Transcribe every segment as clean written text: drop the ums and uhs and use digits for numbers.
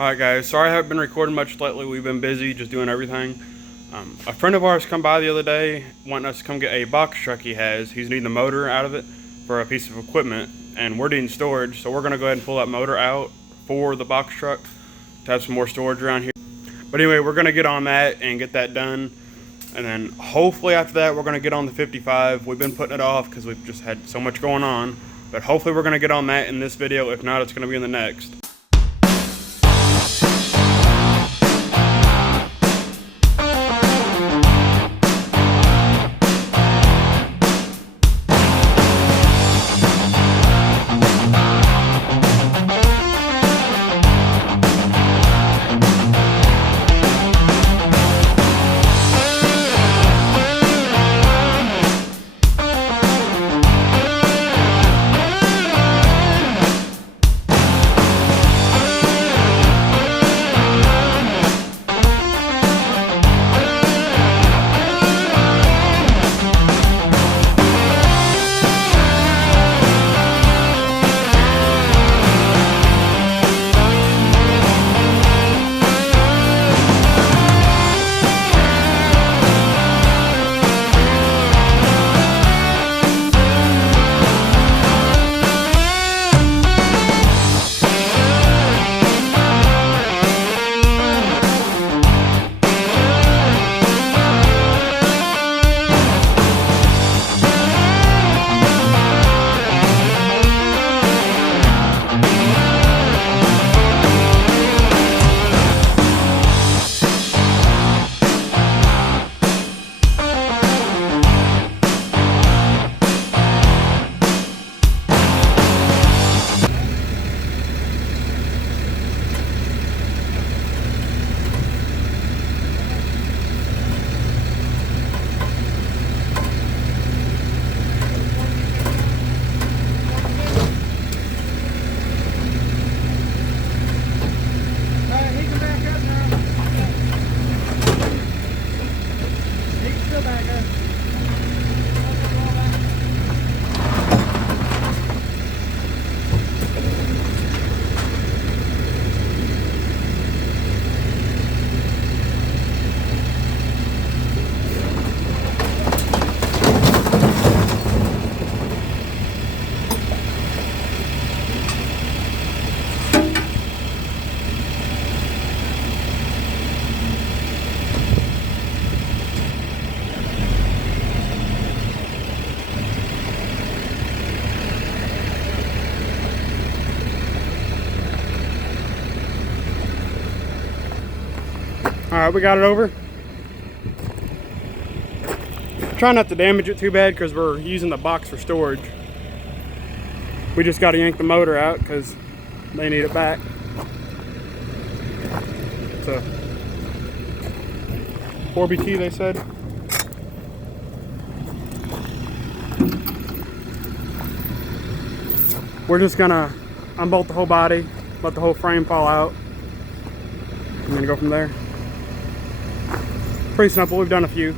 Alright guys, sorry I haven't been recording much lately. We've been busy just doing everything. A friend of ours come by the other day wanting us to come get a box truck he has. He's needing the motor out of it for a piece of equipment, and we're needing storage, so we're going to go ahead and pull that motor out for the box truck to have some more storage around here. But anyway, we're going to get on that and get that done, and then hopefully after that we're going to get on the 55. We've been putting it off because we've just had so much going on, but hopefully we're going to get on that in this video. If not, it's going to be in the next. Alright, we got it over. Try not to damage it too bad because we're using the box for storage. We just got to yank the motor out because they need it back. It's a 4BT, they said. We're just gonna unbolt the whole body, let the whole frame fall out, and then go from there. Pretty simple, we've done a few.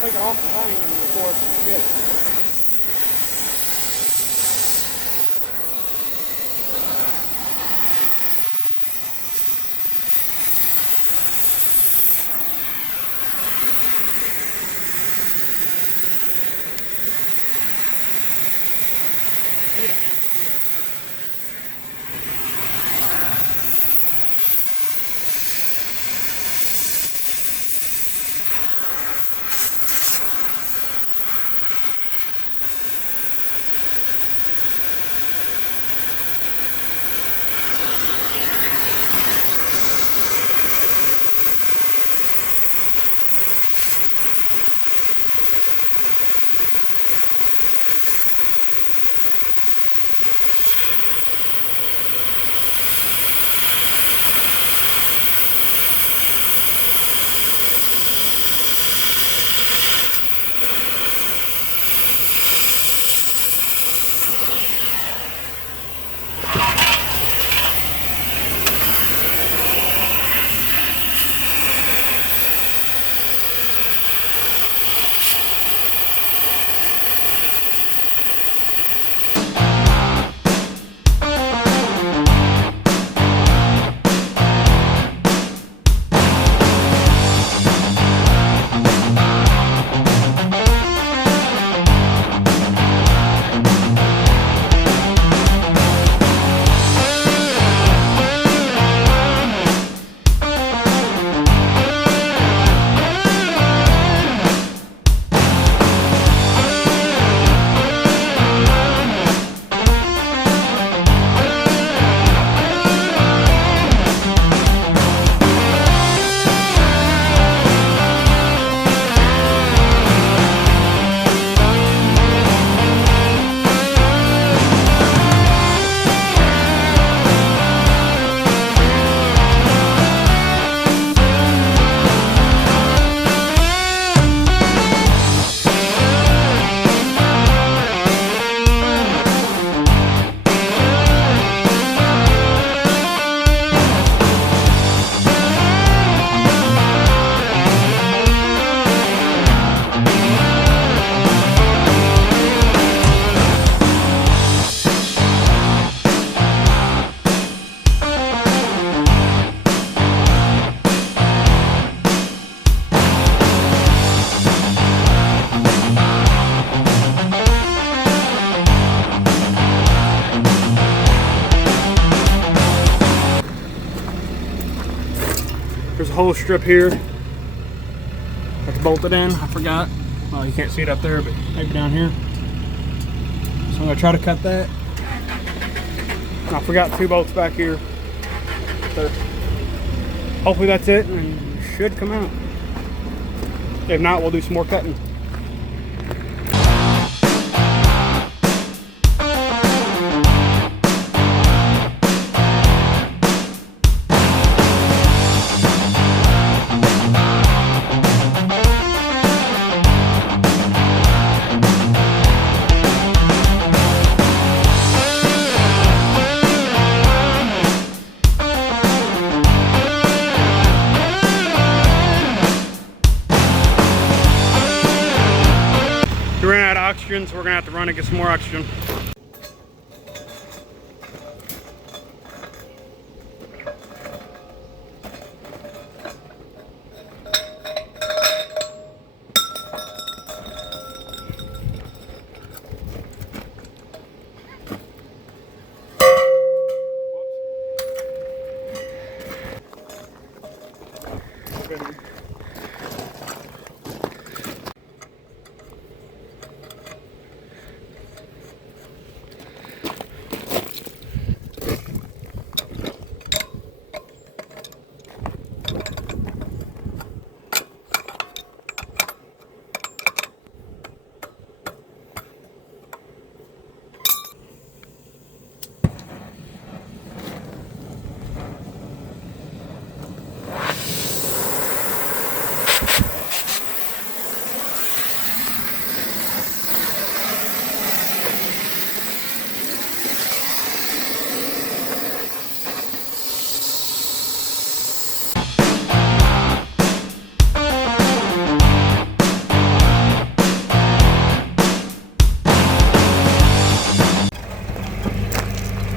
Take it off the hang and record. Good. There's a hole strip here that's bolted in. I forgot. Well, you can't see it up there, but maybe down here. So I'm gonna try to cut that. I forgot 2 bolts back here. So hopefully that's it, and it should come out. If not, we'll do some more cutting. We ran out of oxygen, so we're gonna have to run and get some more oxygen.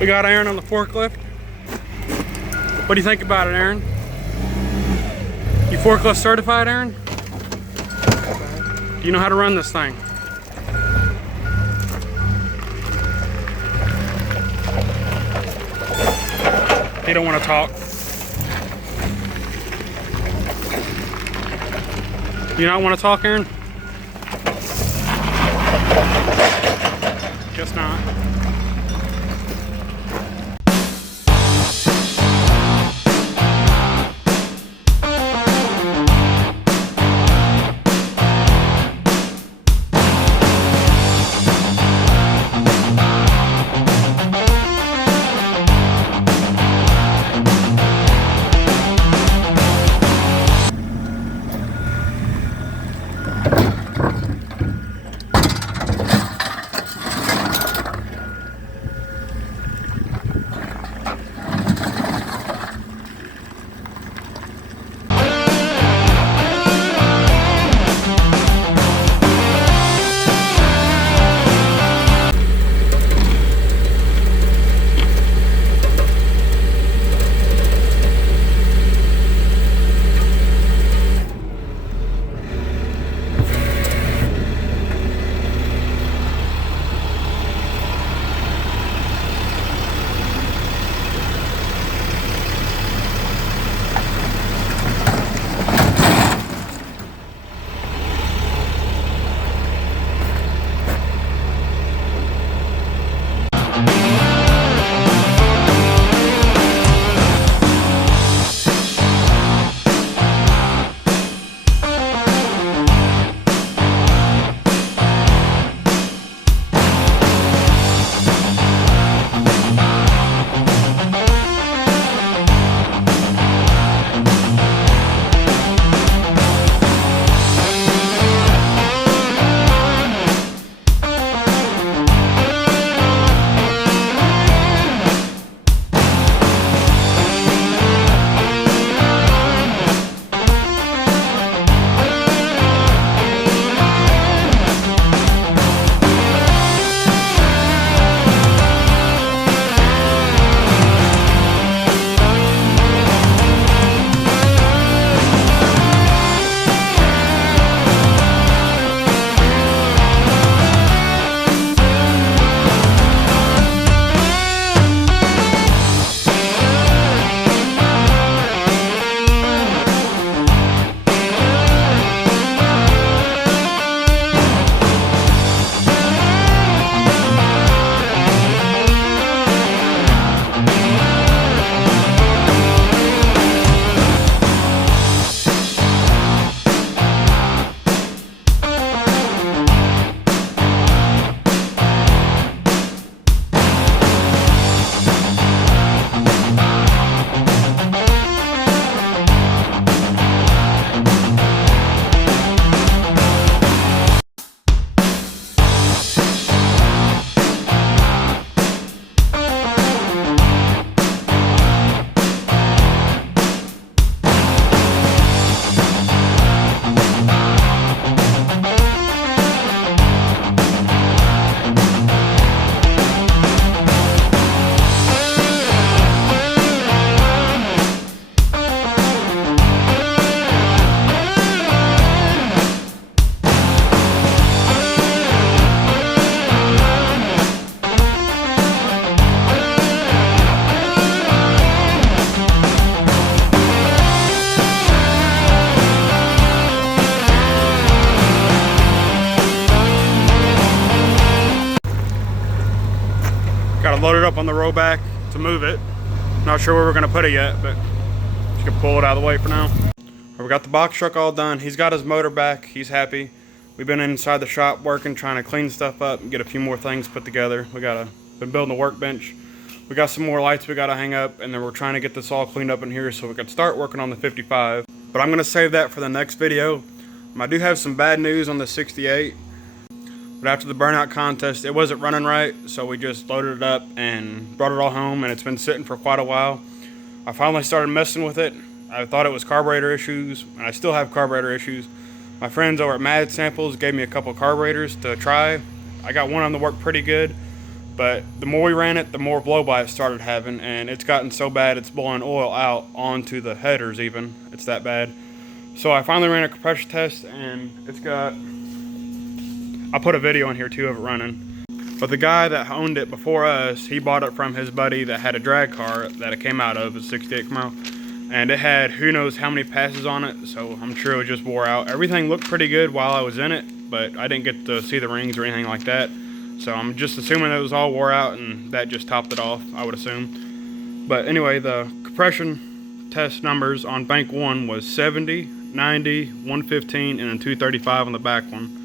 We got Aaron on the forklift. What do you think about it, Aaron? You forklift certified, Aaron? Do you know how to run this thing? He don't want to talk. You not want to talk, Aaron? Just not. it up on the rollback to move it. Not sure where we're gonna put it yet, but just gonna pull it out of the way for now. We got the box truck all done. He's got his motor back. He's happy. We've been inside the shop working, trying to clean stuff up and get a few more things put together. Been building a workbench. We got some more lights we gotta hang up, and then we're trying to get this all cleaned up in here so we can start working on the 55. But I'm gonna save that for the next video. I do have some bad news on the 68. But after the burnout contest, it wasn't running right, so we just loaded it up and brought it all home, and it's been sitting for quite a while. I finally started messing with it. I thought it was carburetor issues, and I still have carburetor issues. My friends over at Mad Samples gave me a couple carburetors to try. I got one of them that worked pretty good, but the more we ran it, the more blow-by it started having, and it's gotten so bad it's blowing oil out onto the headers even. It's that bad. So I finally ran a compression test, and it's got... I'll put a video in here too of it running. But the guy that owned it before us, he bought it from his buddy that had a drag car that it came out of, a 68 Camaro. And it had who knows how many passes on it, so I'm sure it just wore out. Everything looked pretty good while I was in it, but I didn't get to see the rings or anything like that. So I'm just assuming it was all wore out and that just topped it off, I would assume. But anyway, the compression test numbers on bank 1 was 70, 90, 115, and then 235 on the back one.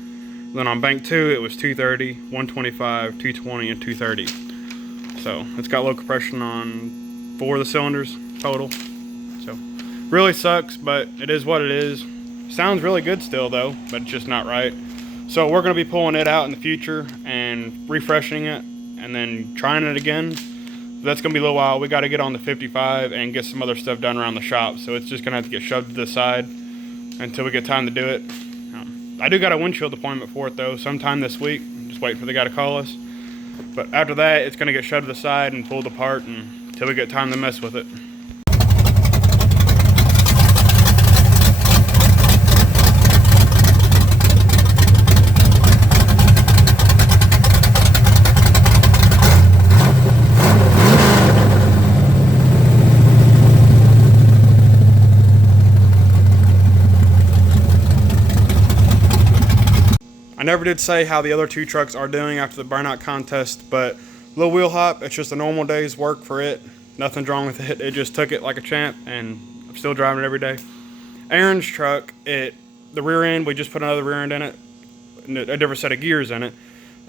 Then on bank 2, it was 230, 125, 220, and 230. So it's got low compression on 4 of the cylinders total. So really sucks, but it is what it is. Sounds really good still though, but it's just not right. So we're gonna be pulling it out in the future and refreshing it and then trying it again. That's gonna be a little while. We gotta get on the 55 and get some other stuff done around the shop. So it's just gonna have to get shoved to the side until we get time to do it. I do got a windshield appointment for it though, sometime this week. Just waiting for the guy to call us. But after that, it's gonna get shoved to the side and pulled apart until we get time to mess with it. I never did say how the other 2 trucks are doing after the burnout contest, but little wheel hop, it's just a normal day's work for it. Nothing's wrong with it. It just took it like a champ, and I'm still driving it every day. Aaron's truck, the rear end, we just put another rear end in it, a different set of gears in it,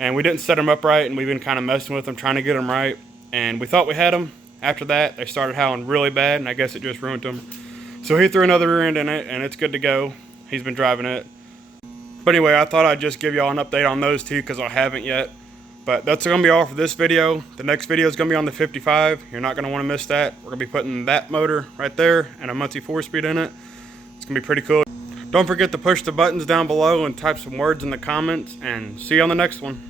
and we didn't set them up right, and we've been kind of messing with them, trying to get them right, and we thought we had them. After that, they started howling really bad, and I guess it just ruined them. So he threw another rear end in it, and it's good to go. He's been driving it. But anyway, I thought I'd just give y'all an update on those 2 because I haven't yet. But that's going to be all for this video. The next video is going to be on the 55. You're not going to want to miss that. We're going to be putting that motor right there and a Muncie 4-speed in it. It's going to be pretty cool. Don't forget to push the buttons down below and type some words in the comments. And see you on the next one.